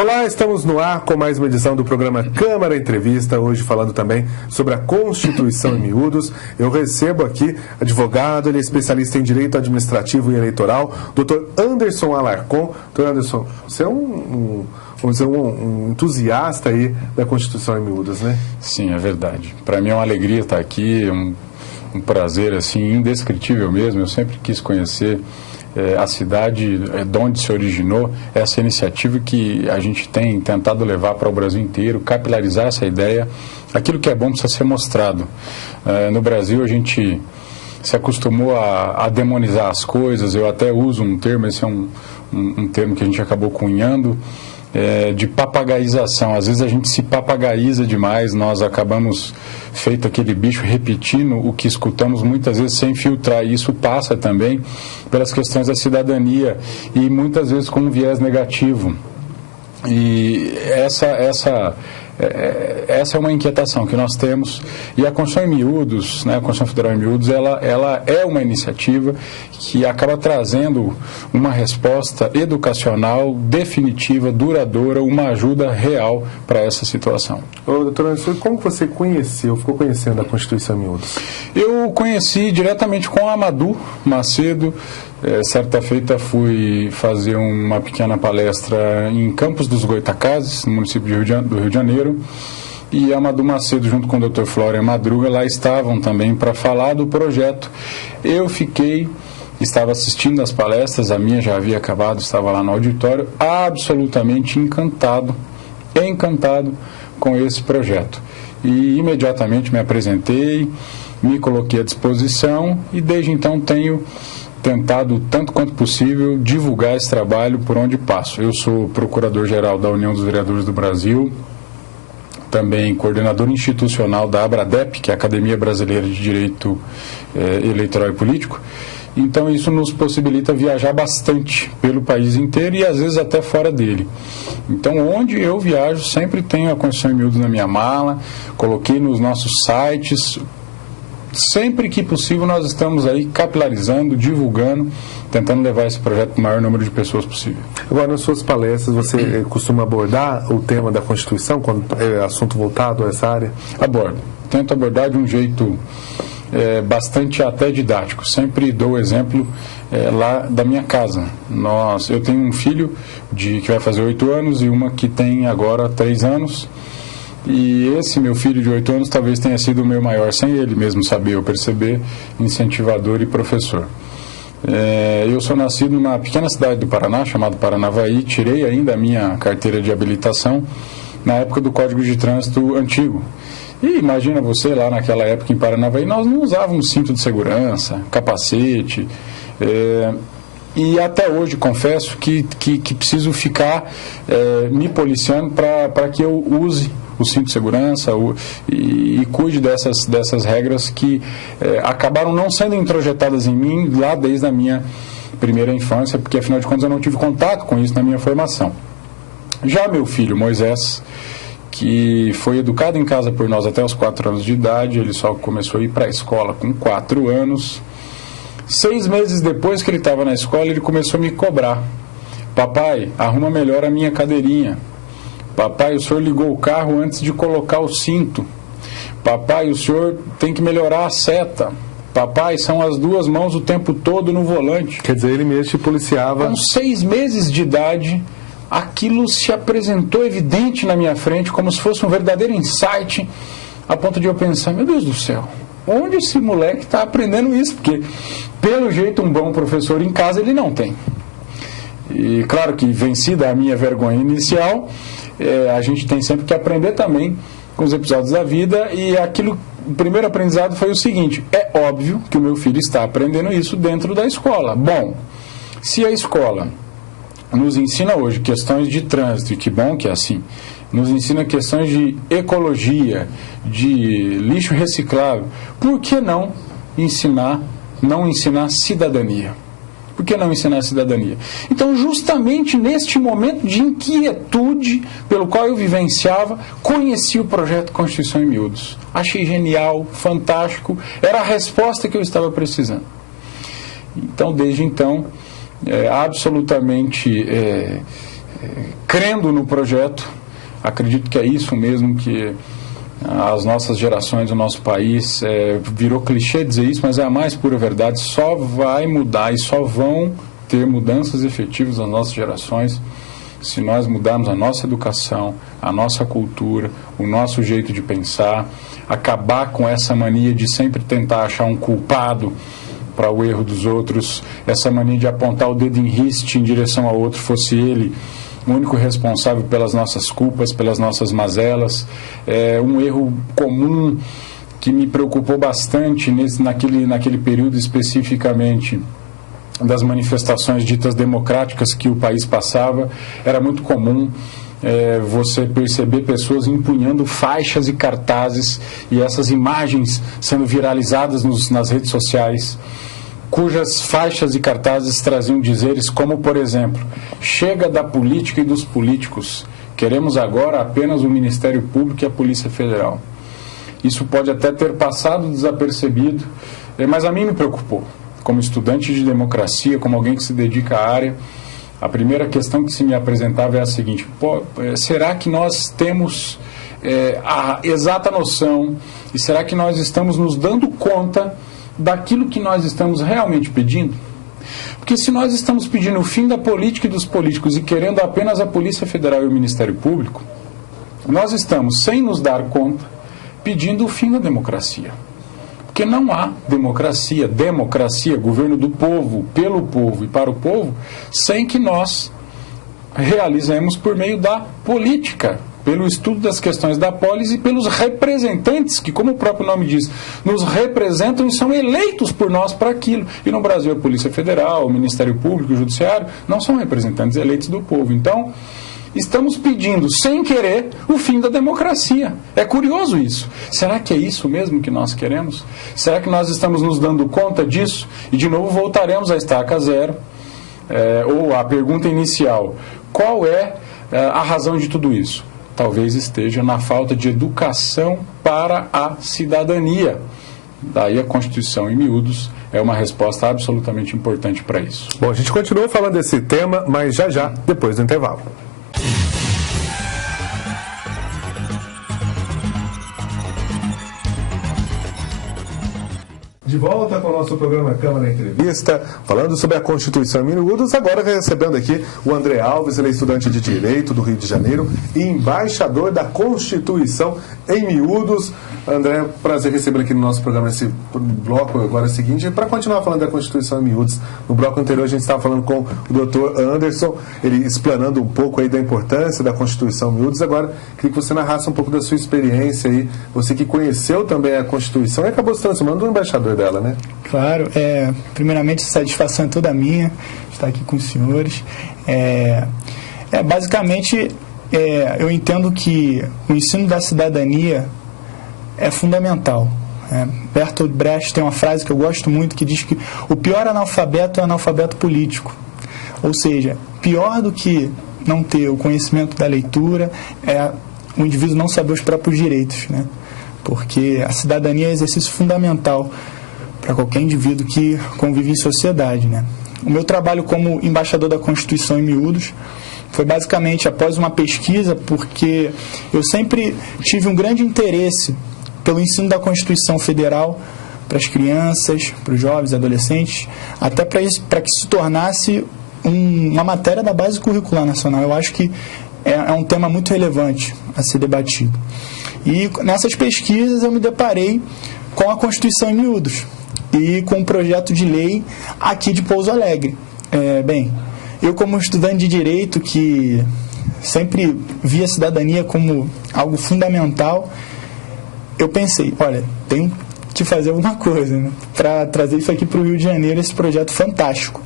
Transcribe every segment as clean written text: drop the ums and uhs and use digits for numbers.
Olá, estamos no ar com mais uma edição do programa Câmara Entrevista, hoje falando também sobre a Constituição em miúdos. Eu recebo aqui advogado, ele é especialista em Direito Administrativo e Eleitoral, Dr. Anderson Alarcon. Dr. Anderson, você é um entusiasta aí da Constituição em miúdos, né? Sim, é verdade. Para mim é uma alegria estar aqui, um prazer assim, indescritível mesmo. Eu sempre quis conhecer a cidade de onde se originou essa iniciativa que a gente tem tentado levar para o Brasil inteiro, capilarizar essa ideia. Aquilo que é bom precisa ser mostrado. No Brasil a gente se acostumou a demonizar as coisas. Eu até uso um termo, esse é um termo que a gente acabou cunhando, de papagaização. Às vezes a gente se papagaiza demais, nós acabamos feito aquele bicho repetindo o que escutamos muitas vezes sem filtrar, e isso passa também pelas questões da cidadania e muitas vezes com um viés negativo. E essa é uma inquietação que nós temos, e a Constituição em miúdos, né, a Constituição Federal em miúdos, ela é uma iniciativa que acaba trazendo uma resposta educacional definitiva, duradoura, uma ajuda real para essa situação. Ô, doutor Anderson, como você ficou conhecendo a Constituição em miúdos? Eu conheci diretamente com Amadou Macedo. Certa feita fui fazer uma pequena palestra em Campos dos Goytacazes, no município do Rio de Janeiro, e Amadou Macedo, junto com o Dr. Flório Madruga, lá estavam também para falar do projeto. Eu estava assistindo as palestras, a minha já havia acabado, estava lá no auditório, absolutamente encantado com esse projeto. E imediatamente me apresentei, me coloquei à disposição e desde então tenho tentado, tanto quanto possível, divulgar esse trabalho por onde passo. Eu sou procurador-geral da União dos Vereadores do Brasil, também coordenador institucional da ABRADEP, que é a Academia Brasileira de Direito Eleitoral e Político. Então isso nos possibilita viajar bastante pelo país inteiro e às vezes até fora dele. Então onde eu viajo sempre tenho a Constituição em miúdos na minha mala, coloquei nos nossos sites. Sempre que possível nós estamos aí capilarizando, divulgando, tentando levar esse projeto para o maior número de pessoas possível. Agora, nas suas palestras, você costuma abordar o tema da Constituição, quando é assunto voltado a essa área? Abordo. Tento abordar de um jeito bastante até didático. Sempre dou o exemplo lá da minha casa. Eu tenho um filho que vai fazer 8 anos e uma que tem agora 3 anos. E esse meu filho de 8 anos talvez tenha sido o meu maior, sem ele mesmo saber ou perceber, incentivador e professor. Eu sou nascido numa pequena cidade do Paraná, chamada Paranavaí. Tirei ainda a minha carteira de habilitação na época do Código de Trânsito antigo. E imagina você, lá naquela época em Paranavaí, nós não usávamos cinto de segurança, capacete. E até hoje confesso que preciso ficar me policiando para que eu use o cinto de segurança e cuide dessas regras que acabaram não sendo introjetadas em mim lá desde a minha primeira infância, porque afinal de contas eu não tive contato com isso na minha formação. Já meu filho Moisés, que foi educado em casa por nós até os 4 anos de idade, ele só começou a ir para a escola com 4 anos. 6 meses depois que ele estava na escola, ele começou a me cobrar. Papai, arruma melhor a minha cadeirinha. Papai, o senhor ligou o carro antes de colocar o cinto. Papai, o senhor tem que melhorar a seta. Papai, são as 2 mãos o tempo todo no volante. Quer dizer, ele mesmo te policiava. Com 6 meses de idade, aquilo se apresentou evidente na minha frente, como se fosse um verdadeiro insight, a ponto de eu pensar, meu Deus do céu, onde esse moleque está aprendendo isso? Porque, pelo jeito, um bom professor em casa ele não tem. E claro que, vencida a minha vergonha inicial, a gente tem sempre que aprender também com os episódios da vida, e o primeiro aprendizado foi o seguinte: é óbvio que o meu filho está aprendendo isso dentro da escola. Bom, se a escola nos ensina hoje questões de trânsito, e que bom que é assim, nos ensina questões de ecologia, de lixo reciclável, por que não ensinar cidadania? Por que não ensinar cidadania? Então, justamente neste momento de inquietude pelo qual eu vivenciava, conheci o projeto Constituição em miúdos. Achei genial, fantástico, era a resposta que eu estava precisando. Então, desde então, absolutamente crendo no projeto. Acredito que é isso mesmo que as nossas gerações, o nosso país, virou clichê dizer isso, mas é a mais pura verdade, só vai mudar e só vão ter mudanças efetivas nas nossas gerações se nós mudarmos a nossa educação, a nossa cultura, o nosso jeito de pensar, acabar com essa mania de sempre tentar achar um culpado para o erro dos outros, essa mania de apontar o dedo em riste em direção ao outro, fosse ele o único responsável pelas nossas culpas, pelas nossas mazelas. Um erro comum que me preocupou bastante naquele período especificamente das manifestações ditas democráticas que o país passava. Era muito comum você perceber pessoas empunhando faixas e cartazes e essas imagens sendo viralizadas nas redes sociais, cujas faixas e cartazes traziam dizeres como, por exemplo, chega da política e dos políticos, queremos agora apenas o Ministério Público e a Polícia Federal. Isso pode até ter passado desapercebido, mas a mim me preocupou. Como estudante de democracia, como alguém que se dedica à área, a primeira questão que se me apresentava é a seguinte: será que nós temos a exata noção e será que nós estamos nos dando conta daquilo que nós estamos realmente pedindo? Porque se nós estamos pedindo o fim da política e dos políticos e querendo apenas a Polícia Federal e o Ministério Público, nós estamos, sem nos dar conta, pedindo o fim da democracia. Porque não há democracia, governo do povo, pelo povo e para o povo, sem que nós realizemos por meio da política, pelo estudo das questões da polis e pelos representantes que, como o próprio nome diz, nos representam e são eleitos por nós para aquilo. E no Brasil a Polícia Federal, o Ministério Público, o Judiciário, não são representantes eleitos do povo. Então, estamos pedindo, sem querer, o fim da democracia. É curioso isso. Será que é isso mesmo que nós queremos? Será que nós estamos nos dando conta disso? E, de novo, voltaremos à estaca zero, ou à pergunta inicial. Qual é a razão de tudo isso? Talvez esteja na falta de educação para a cidadania. Daí a Constituição, em miúdos, é uma resposta absolutamente importante para isso. Bom, a gente continua falando desse tema, mas já, depois do intervalo. De volta com o nosso programa Câmara Entrevista, falando sobre a Constituição em miúdos, agora recebendo aqui o André Alves, ele é estudante de Direito do Rio de Janeiro e embaixador da Constituição em miúdos. André, prazer recebê-lo aqui no nosso programa nesse bloco agora seguinte, para continuar falando da Constituição em miúdos. No bloco anterior a gente estava falando com o Dr. Anderson, ele explanando um pouco aí da importância da Constituição em miúdos. Agora, queria que você narrasse um pouco da sua experiência aí, você que conheceu também a Constituição e acabou se transformando no embaixador dela, né? Claro, primeiramente a satisfação é toda minha estar aqui com os senhores. Basicamente, eu entendo que o ensino da cidadania é fundamental. Bertolt Brecht tem uma frase que eu gosto muito que diz que o pior analfabeto é o analfabeto político. Ou seja, pior do que não ter o conhecimento da leitura é o indivíduo não saber os próprios direitos, né? Porque a cidadania é um exercício fundamental para qualquer indivíduo que convive em sociedade, né? O meu trabalho como embaixador da Constituição em miúdos foi basicamente após uma pesquisa, porque eu sempre tive um grande interesse pelo ensino da Constituição Federal para as crianças, para os jovens, adolescentes, até para que se tornasse uma matéria da base curricular nacional. Eu acho que é um tema muito relevante a ser debatido. E nessas pesquisas eu me deparei com a Constituição em miúdos e com um projeto de lei aqui de Pouso Alegre. Eu como estudante de Direito que sempre via a cidadania como algo fundamental, eu pensei, olha, tenho que fazer alguma coisa, né, para trazer isso aqui para o Rio de Janeiro, esse projeto fantástico.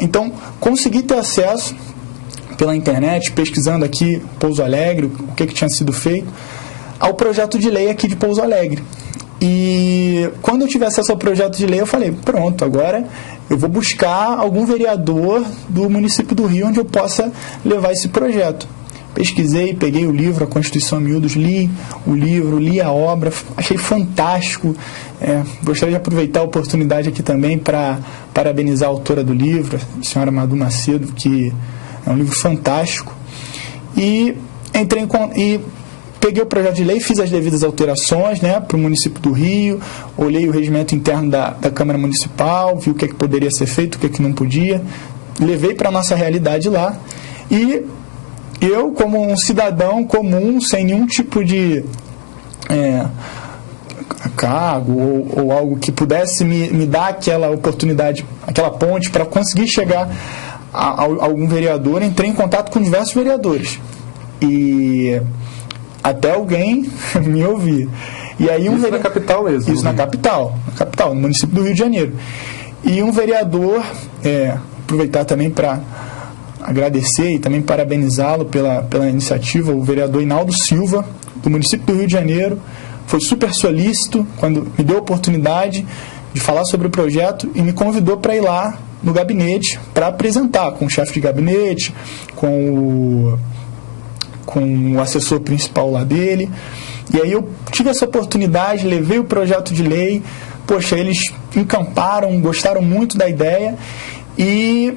Então, consegui ter acesso pela internet, pesquisando aqui Pouso Alegre, o que tinha sido feito, ao projeto de lei aqui de Pouso Alegre. E quando eu tive acesso ao projeto de lei, eu falei, pronto, agora eu vou buscar algum vereador do município do Rio onde eu possa levar esse projeto. Pesquisei, peguei o livro, a Constituição em miúdos, li o livro, li a obra, achei fantástico. Gostaria de aproveitar a oportunidade aqui também para parabenizar a autora do livro, a senhora Madu Macedo, que É um livro fantástico. E peguei o projeto de lei, fiz as devidas alterações, né, para o município do Rio, olhei o regimento interno da Câmara Municipal, vi o que poderia ser feito, o que não podia, levei para a nossa realidade lá, e eu, como um cidadão comum, sem nenhum tipo de cargo ou algo que pudesse me dar aquela oportunidade, aquela ponte para conseguir chegar a algum vereador, entrei em contato com diversos vereadores. E até alguém me ouvir. E aí isso na capital mesmo? Isso na capital, no município do Rio de Janeiro. E um vereador, aproveitar também para agradecer e também parabenizá-lo pela iniciativa, o vereador Hinaldo Silva, do município do Rio de Janeiro, foi super solícito quando me deu a oportunidade de falar sobre o projeto e me convidou para ir lá no gabinete para apresentar com o chefe de gabinete, com o assessor principal lá dele. E aí eu tive essa oportunidade, levei o projeto de lei, poxa, eles encamparam, gostaram muito da ideia e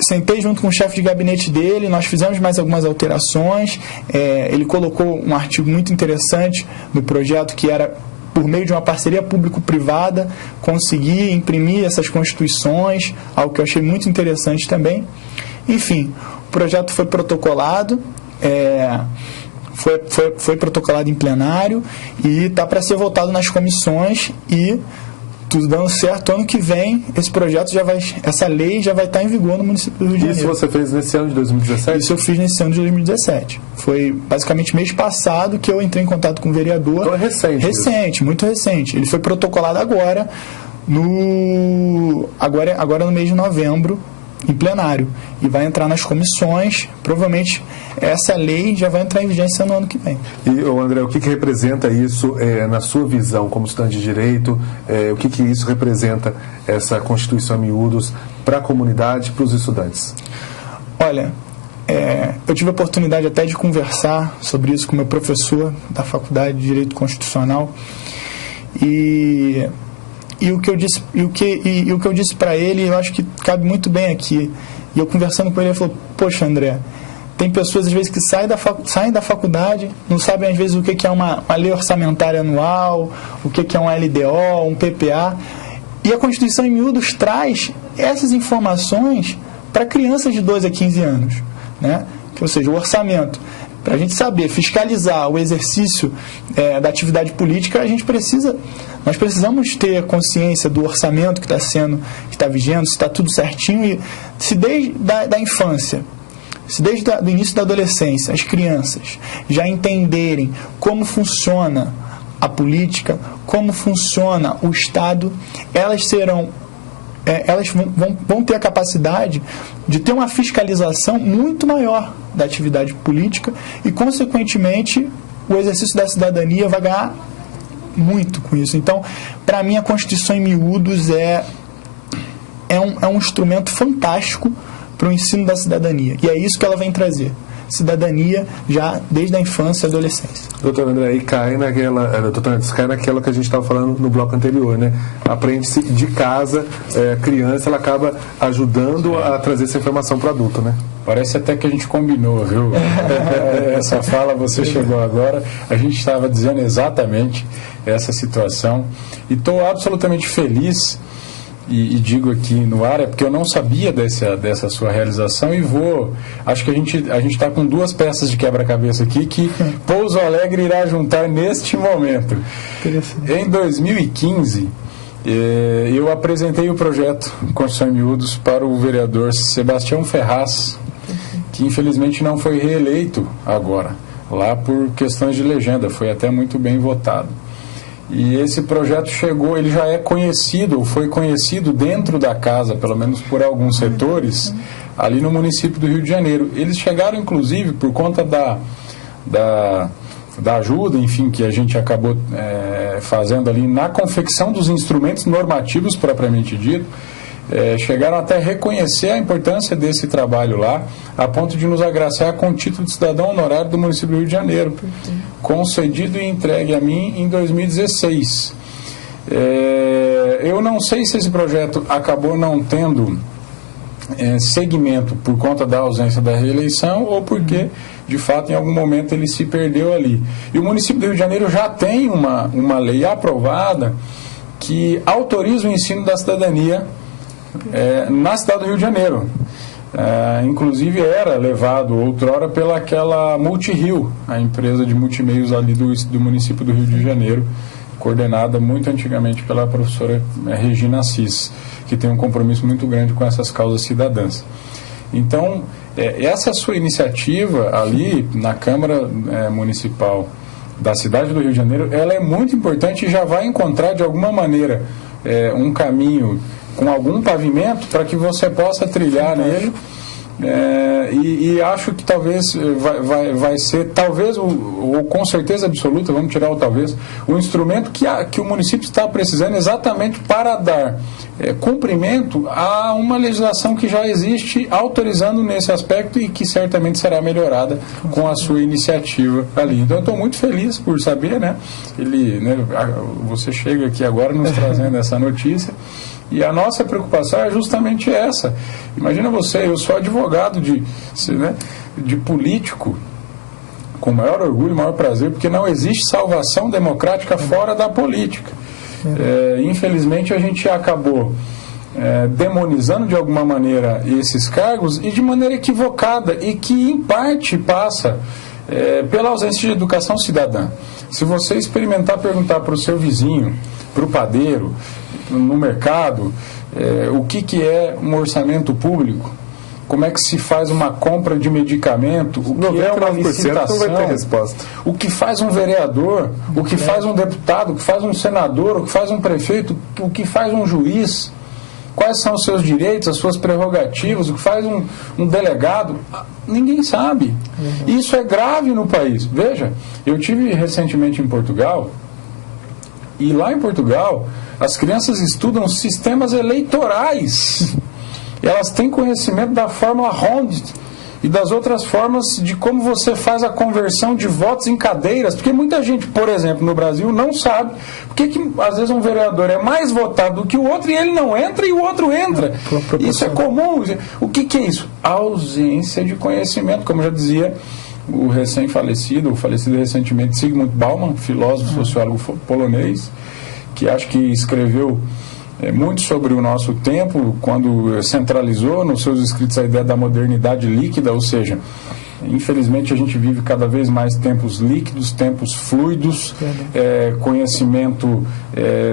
sentei junto com o chefe de gabinete dele, nós fizemos mais algumas alterações, ele colocou um artigo muito interessante no projeto que era, por meio de uma parceria público-privada, conseguir imprimir essas constituições, algo que eu achei muito interessante também. Enfim, o projeto foi protocolado, foi protocolado em plenário e está para ser votado nas comissões e, tudo dando certo, ano que vem essa lei já vai estar em vigor no município do Rio de Janeiro. Isso você fez nesse ano de 2017? Isso eu fiz nesse ano de 2017. Foi basicamente mês passado que eu entrei em contato com o vereador. Então é recente. Recente, muito recente. Ele foi protocolado agora no mês de novembro, em plenário, e vai entrar nas comissões. Provavelmente essa lei já vai entrar em vigência no ano que vem. E, André, o que representa isso na sua visão como estudante de Direito? O que isso representa, essa Constituição em miúdos, para a comunidade, para os estudantes? Olha, eu tive a oportunidade até de conversar sobre isso com meu professor da Faculdade de Direito Constitucional e o que eu disse para ele, eu acho que cabe muito bem aqui. E eu conversando com ele, ele falou: poxa, André, tem pessoas às vezes que saem da faculdade, não sabem às vezes o que é uma lei orçamentária anual, o que é um LDO, um PPA, e a Constituição em miúdos traz essas informações para crianças de 12 a 15 anos, né? Ou seja, o orçamento. Para a gente saber fiscalizar o exercício da atividade política, nós precisamos ter consciência do orçamento que está vigendo, se está tudo certinho, e se desde a infância, se desde o início da adolescência, as crianças já entenderem como funciona a política, como funciona o Estado, elas vão ter a capacidade de ter uma fiscalização muito maior da atividade política e, consequentemente, o exercício da cidadania vai ganhar muito com isso. Então, para mim, a Constituição em miúdos é um instrumento fantástico para o ensino da cidadania. E é isso que ela vem trazer. Cidadania já desde a infância e adolescência. Doutor André, aí cai naquela que a gente estava falando no bloco anterior, né? Aprende-se de casa, a criança ela acaba ajudando a trazer essa informação para o adulto, né? Parece até que a gente combinou, viu? Essa fala, você chegou agora, a gente estava dizendo exatamente essa situação e estou absolutamente feliz. E digo aqui no ar, porque eu não sabia dessa sua realização acho que a gente está com duas peças de quebra-cabeça aqui que Pouso Alegre irá juntar neste momento. Em 2015, eu apresentei o projeto Constituição em miúdos para o vereador Sebastião Ferraz, que infelizmente não foi reeleito agora, lá por questões de legenda, foi até muito bem votado. E esse projeto chegou, ele já é conhecido, ou foi conhecido dentro da casa, pelo menos por alguns setores, ali no município do Rio de Janeiro. Eles chegaram, inclusive, por conta da ajuda, enfim, que a gente acabou fazendo ali na confecção dos instrumentos normativos, propriamente dito, chegaram até a reconhecer a importância desse trabalho lá, a ponto de nos agraciar com o título de cidadão honorário do município do Rio de Janeiro, concedido e entregue a mim em 2016. Eu não sei se esse projeto acabou não tendo segmento por conta da ausência da reeleição ou porque, de fato, em algum momento ele se perdeu ali. E o município do Rio de Janeiro já tem uma lei aprovada que autoriza o ensino da cidadania na cidade do Rio de Janeiro. Inclusive era levado outrora pelaquela Multirio, a empresa de multimeios ali do município do Rio de Janeiro, coordenada muito antigamente pela professora Regina Assis, que tem um compromisso muito grande com essas causas cidadãs. Então, essa sua iniciativa ali na Câmara Municipal da cidade do Rio de Janeiro, ela é muito importante e já vai encontrar de alguma maneira um caminho com algum pavimento para que você possa trilhar nele. E acho que talvez vai ser, talvez, ou com certeza absoluta, vamos tirar o talvez, o instrumento que o município está precisando exatamente para dar cumprimento a uma legislação que já existe, autorizando nesse aspecto e que certamente será melhorada com a sua iniciativa ali. Então, eu estou muito feliz por saber, você chega aqui agora nos trazendo essa notícia. E a nossa preocupação é justamente essa. Imagina você, eu sou advogado de político, com maior orgulho, maior prazer, porque não existe salvação democrática fora da política. Infelizmente, a gente acabou demonizando de alguma maneira esses cargos e de maneira equivocada, e que em parte passa pela ausência de educação cidadã. Se você experimentar perguntar para o seu vizinho, para o padeiro, no mercado, o que é um orçamento público, como é que se faz uma compra de medicamento, o que é uma licitação, não vai ter resposta. O que faz um vereador, o que faz um deputado, o que faz um senador, o que faz um prefeito, o que faz um juiz, quais são os seus direitos, as suas prerrogativas, o que faz um delegado, ninguém sabe. Isso é grave no país. Veja, eu estive recentemente em Portugal, e lá em Portugal as crianças estudam sistemas eleitorais. Elas têm conhecimento da fórmula Ronde e das outras formas de como você faz a conversão de votos em cadeiras. Porque muita gente, por exemplo, no Brasil, não sabe porque que às vezes um vereador é mais votado do que o outro e ele não entra e o outro entra. Isso é comum. O que é isso? A ausência de conhecimento, como já dizia o falecido recentemente Zygmunt Bauman, filósofo, sociólogo polonês, que acho que escreveu muito sobre o nosso tempo, quando centralizou nos seus escritos a ideia da modernidade líquida, ou seja, infelizmente a gente vive cada vez mais tempos líquidos, tempos fluidos, conhecimento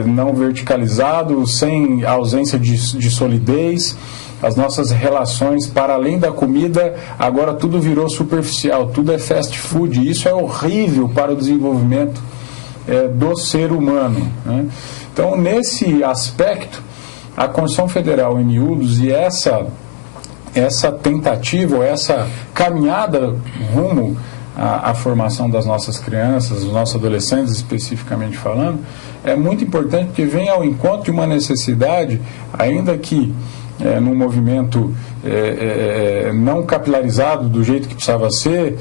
não verticalizado, sem ausência de solidez. As nossas relações, para além da comida, agora tudo virou superficial, tudo é fast food, e isso é horrível para o desenvolvimento do ser humano, né? Então, nesse aspecto, a Constituição Federal, em miúdos, e essa tentativa, ou essa caminhada rumo à formação das nossas crianças, dos nossos adolescentes, especificamente falando, é muito importante, porque vem ao encontro de uma necessidade, ainda que num movimento não capilarizado do jeito que precisava ser,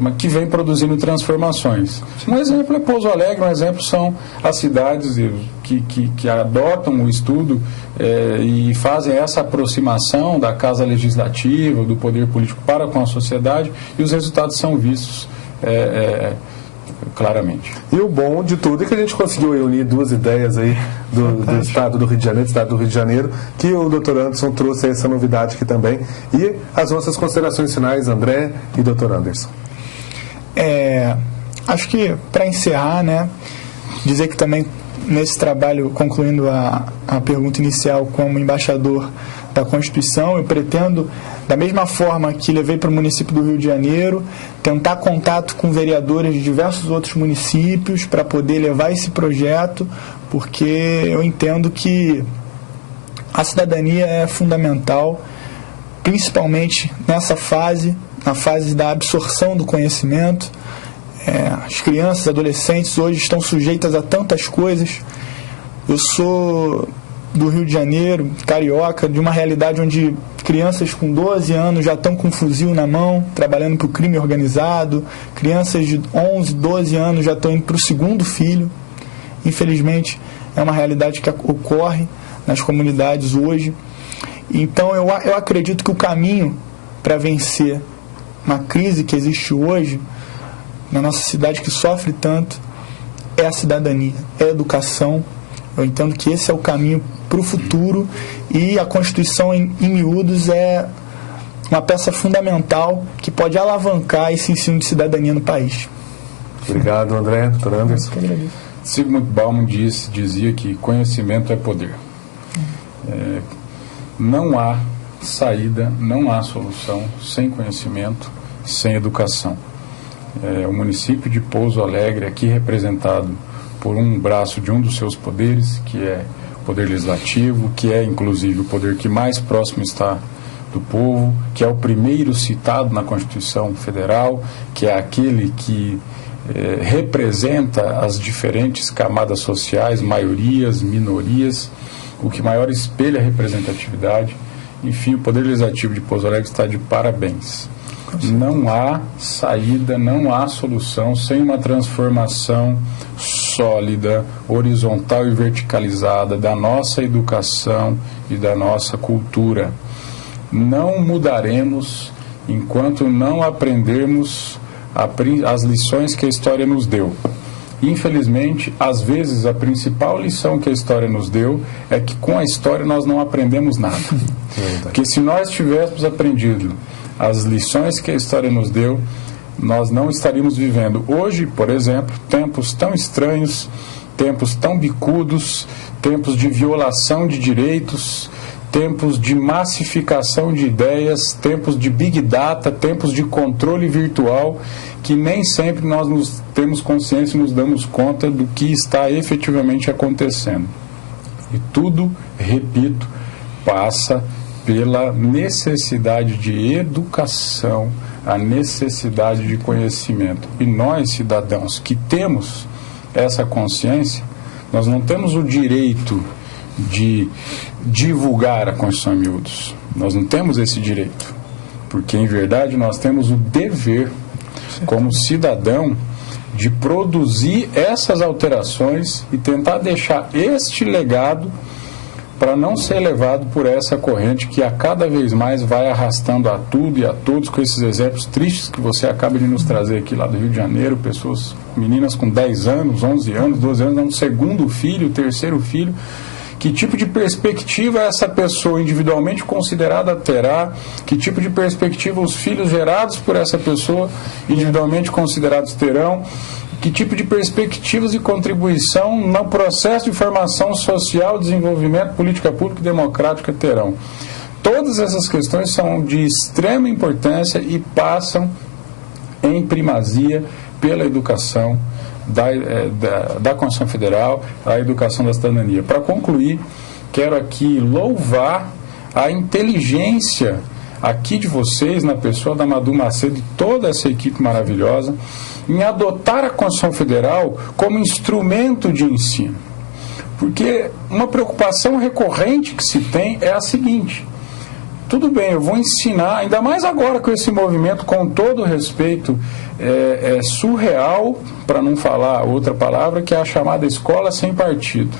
mas que vem produzindo transformações. Um exemplo é Pouso Alegre, um exemplo são as cidades que adotam o estudo e fazem essa aproximação da Casa Legislativa, do poder político para com a sociedade, e os resultados são vistos claramente. E o bom de tudo é que a gente conseguiu unir duas ideias aí do Estado do Rio de Janeiro, que o Dr. Anderson trouxe essa novidade aqui também. E as nossas considerações finais, André e Dr. Anderson. Acho que, para encerrar, dizer que também nesse trabalho, concluindo a pergunta inicial como embaixador da Constituição, eu pretendo, da mesma forma que levei para o município do Rio de Janeiro, tentar contato com vereadores de diversos outros municípios para poder levar esse projeto, porque eu entendo que a cidadania é fundamental, principalmente nessa fase, na fase da absorção do conhecimento. As crianças, adolescentes hoje estão sujeitas a tantas coisas. Eu sou do Rio de Janeiro, carioca, de uma realidade onde crianças com 12 anos já estão com um fuzil na mão, trabalhando para o crime organizado, crianças de 11, 12 anos já estão indo para o segundo filho. Infelizmente, é uma realidade que ocorre nas comunidades hoje. Então eu acredito que o caminho para vencer uma crise que existe hoje na nossa cidade, que sofre tanto, é a cidadania, é a educação. Eu entendo que esse é o caminho para o futuro, e a Constituição, em miúdos, é uma peça fundamental que pode alavancar esse ensino de cidadania no país. Obrigado, André. Dr. Anderson. Eu agradeço. Sigmund Bauman dizia que conhecimento é poder. Não há saída, não há solução sem conhecimento, sem educação. O município de Pouso Alegre, aqui representado por um braço de um dos seus poderes, que é o poder legislativo, que é inclusive o poder que mais próximo está do povo, que é o primeiro citado na Constituição Federal, que é aquele que representa as diferentes camadas sociais, maiorias, minorias, o que maior espelha a representatividade. Enfim, o Poder Legislativo de Pouso Alegre está de parabéns. Não há saída, não há solução sem uma transformação sólida, horizontal e verticalizada da nossa educação e da nossa cultura. Não mudaremos enquanto não aprendermos as lições que a história nos deu. Infelizmente, às vezes, a principal lição que a história nos deu é que com a história nós não aprendemos nada. Porque se nós tivéssemos aprendido as lições que a história nos deu, nós não estaríamos vivendo hoje, por exemplo, tempos tão estranhos, tempos tão bicudos, tempos de violação de direitos, tempos de massificação de ideias, tempos de big data, tempos de controle virtual, que nem sempre nós temos consciência e nos damos conta do que está efetivamente acontecendo. E tudo, repito, passa pela necessidade de educação, a necessidade de conhecimento. E nós, cidadãos, que temos essa consciência, nós não temos o direito de divulgar a Constituição em miúdos. Nós não temos esse direito, porque, em verdade, nós temos o dever, como cidadão, de produzir essas alterações e tentar deixar este legado para não ser levado por essa corrente que a cada vez mais vai arrastando a tudo e a todos, com esses exemplos tristes que você acaba de nos trazer aqui lá do Rio de Janeiro, pessoas, meninas com 10 anos, 11 anos, 12 anos, um segundo filho, terceiro filho. Que tipo de perspectiva essa pessoa individualmente considerada terá? Que tipo de perspectiva os filhos gerados por essa pessoa individualmente considerados terão? Que tipo de perspectivas e contribuição no processo de formação social, desenvolvimento, política pública e democrática terão? Todas essas questões são de extrema importância e passam em primazia pela educação da Constituição Federal, a educação da cidadania. Para concluir, quero aqui louvar a inteligência aqui de vocês, na pessoa da Madu Macedo e toda essa equipe maravilhosa, em adotar a Constituição Federal como instrumento de ensino. Porque uma preocupação recorrente que se tem é a seguinte: tudo bem, eu vou ensinar, ainda mais agora com esse movimento, com todo respeito, é surreal, para não falar outra palavra, que é a chamada escola sem partido.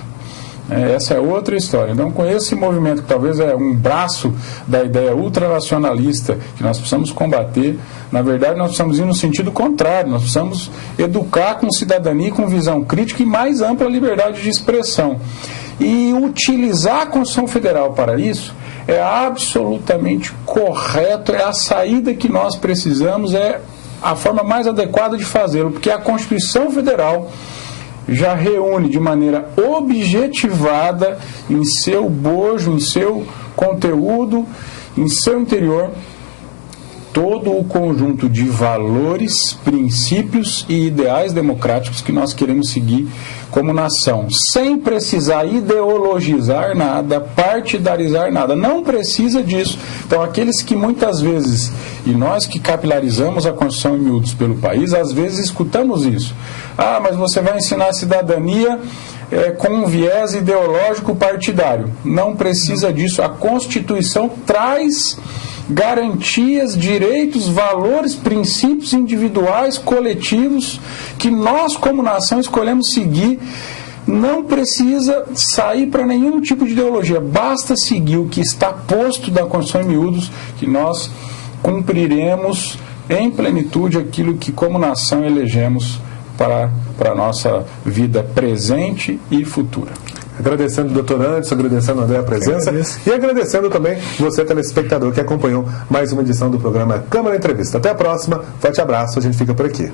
Essa é outra história. Então, com esse movimento, que talvez é um braço da ideia ultranacionalista que nós precisamos combater, na verdade nós precisamos ir no sentido contrário, nós precisamos educar com cidadania, com visão crítica e mais ampla liberdade de expressão. E utilizar a Constituição Federal para isso é absolutamente correto, é a saída que nós precisamos, é a forma mais adequada de fazê-lo, porque a Constituição Federal já reúne de maneira objetivada em seu bojo, em seu conteúdo, em seu interior, todo o conjunto de valores, princípios e ideais democráticos que nós queremos seguir como nação, sem precisar ideologizar nada, partidarizar nada. Não precisa disso. Então, aqueles que muitas vezes, e nós que capilarizamos a Constituição em miúdos pelo país, às vezes escutamos isso. Ah, mas você vai ensinar a cidadania com um viés ideológico partidário. Não precisa disso. A Constituição traz garantias, direitos, valores, princípios individuais, coletivos, que nós, como nação, escolhemos seguir não precisa sair para nenhum tipo de ideologia, basta seguir o que está posto da Constituição em miúdos, que nós cumpriremos em plenitude aquilo que como nação elegemos para a nossa vida presente e futura. Agradecendo o doutor Anderson, agradecendo o André a presença e agradecendo também você, telespectador, que acompanhou mais uma edição do programa Câmara Entrevista. Até a próxima, forte abraço, a gente fica por aqui.